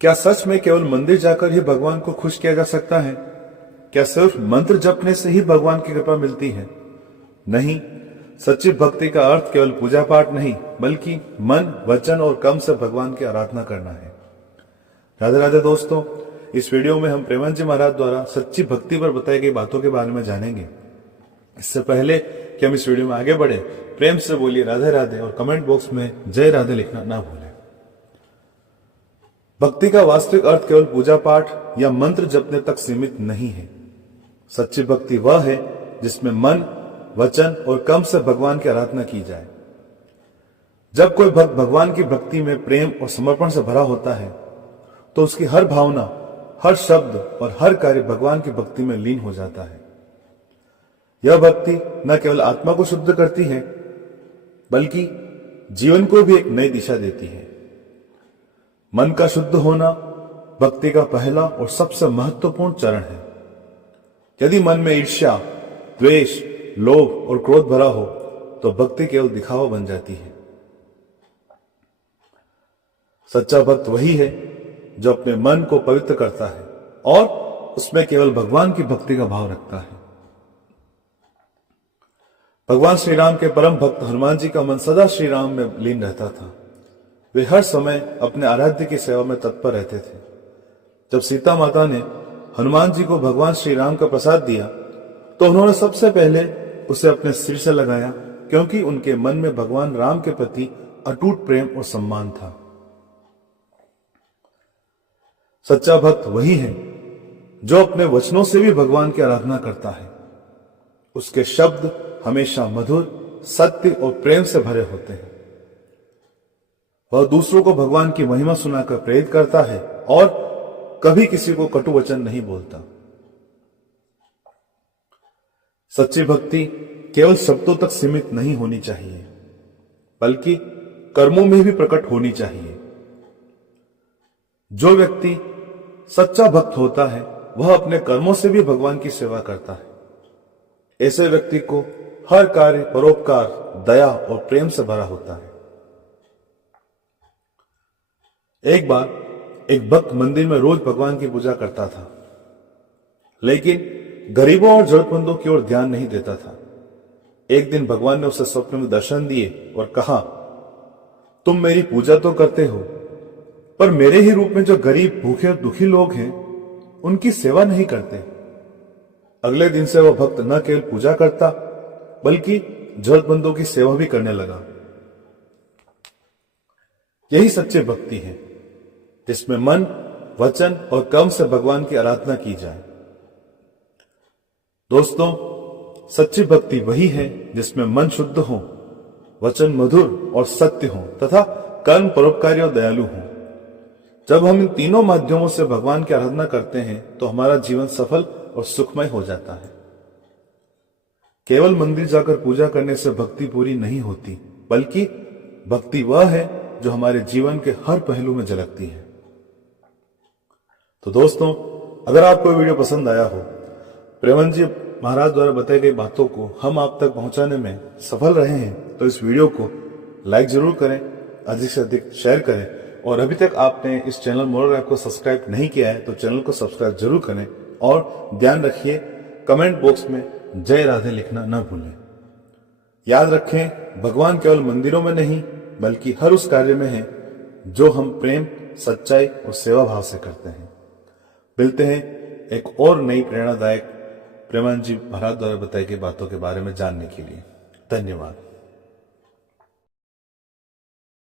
क्या सच में केवल मंदिर जाकर ही भगवान को खुश किया जा सकता है? क्या सिर्फ मंत्र जपने से ही भगवान की कृपा मिलती है? नहीं, सच्ची भक्ति का अर्थ केवल पूजा पाठ नहीं, बल्कि मन, वचन और कर्म से भगवान की आराधना करना है। राधे राधे दोस्तों, इस वीडियो में हम प्रेमानंद जी महाराज द्वारा सच्ची भक्ति पर बताई गई बातों के बारे में जानेंगे। इससे पहले कि हम इस वीडियो में आगे बढ़े, प्रेम से बोलिए राधे राधे और कमेंट बॉक्स में जय राधे लिखना ना भूलें। भक्ति का वास्तविक अर्थ केवल पूजा पाठ या मंत्र जपने तक सीमित नहीं है। सच्ची भक्ति वह है जिसमें मन, वचन और कर्म से भगवान की आराधना की जाए। जब कोई भक्त भगवान की भक्ति में प्रेम और समर्पण से भरा होता है तो उसकी हर भावना, हर शब्द और हर कार्य भगवान की भक्ति में लीन हो जाता है। यह भक्ति न केवल आत्मा को शुद्ध करती है, बल्कि जीवन को भी एक नई दिशा देती है। मन का शुद्ध होना भक्ति का पहला और सबसे महत्वपूर्ण चरण है। यदि मन में ईर्ष्या, द्वेष, लोभ और क्रोध भरा हो तो भक्ति केवल दिखावा बन जाती है। सच्चा भक्त वही है जो अपने मन को पवित्र करता है और उसमें केवल भगवान की भक्ति का भाव रखता है। भगवान श्री राम के परम भक्त हनुमान जी का मन सदा श्री राम में लीन रहता था। वे हर समय अपने आराध्य की सेवा में तत्पर रहते थे। जब सीता माता ने हनुमान जी को भगवान श्री राम का प्रसाद दिया तो उन्होंने सबसे पहले उसे अपने सिर से लगाया, क्योंकि उनके मन में भगवान राम के प्रति अटूट प्रेम और सम्मान था। सच्चा भक्त वही है जो अपने वचनों से भी भगवान की आराधना करता है। उसके शब्द हमेशा मधुर, सत्य और प्रेम से भरे होते हैं। वह दूसरों को भगवान की महिमा सुनाकर प्रेरित करता है और कभी किसी को कटु वचन नहीं बोलता। सच्ची भक्ति केवल शब्दों तक सीमित नहीं होनी चाहिए, बल्कि कर्मों में भी प्रकट होनी चाहिए। जो व्यक्ति सच्चा भक्त होता है वह अपने कर्मों से भी भगवान की सेवा करता है। ऐसे व्यक्ति को हर कार्य परोपकार, दया और प्रेम से भरा होता है। एक बार एक भक्त मंदिर में रोज भगवान की पूजा करता था, लेकिन गरीबों और जरूरतमंदों की ओर ध्यान नहीं देता था। एक दिन भगवान ने उसे स्वप्न में दर्शन दिए और कहा, तुम मेरी पूजा तो करते हो, पर मेरे ही रूप में जो गरीब, भूखे और दुखी लोग हैं उनकी सेवा नहीं करते। अगले दिन से वह भक्त न केवल पूजा करता बल्कि जरूरतमंदों की सेवा भी करने लगा। यही सच्ची भक्ति है जिसमें मन, वचन और कर्म से भगवान की आराधना की जाए। दोस्तों, सच्ची भक्ति वही है जिसमें मन शुद्ध हो, वचन मधुर और सत्य हो तथा कर्म परोपकारी और दयालु हो। जब हम इन तीनों माध्यमों से भगवान की आराधना करते हैं तो हमारा जीवन सफल और सुखमय हो जाता है। केवल मंदिर जाकर पूजा करने से भक्ति पूरी नहीं होती, बल्कि भक्ति वह है जो हमारे जीवन के हर पहलू में झलकती है। तो दोस्तों, अगर आपको वीडियो पसंद आया हो, प्रेमानंद जी महाराज द्वारा बताई गई बातों को हम आप तक पहुंचाने में सफल रहे हैं, तो इस वीडियो को लाइक जरूर करें, अधिक से अधिक शेयर करें और अभी तक आपने इस चैनल मोरल रैप को सब्सक्राइब नहीं किया है तो चैनल को सब्सक्राइब जरूर करें और ध्यान रखिए, कमेंट बॉक्स में जय राधे लिखना न भूलें। याद रखें, भगवान केवल मंदिरों में नहीं बल्कि हर उस कार्य में है जो हम प्रेम, सच्चाई और सेवा भाव से करते हैं। मिलते हैं एक और नई प्रेरणादायक प्रेमानंद जी महाराज द्वारा बताई गई बातों के बारे में जानने के लिए। धन्यवाद।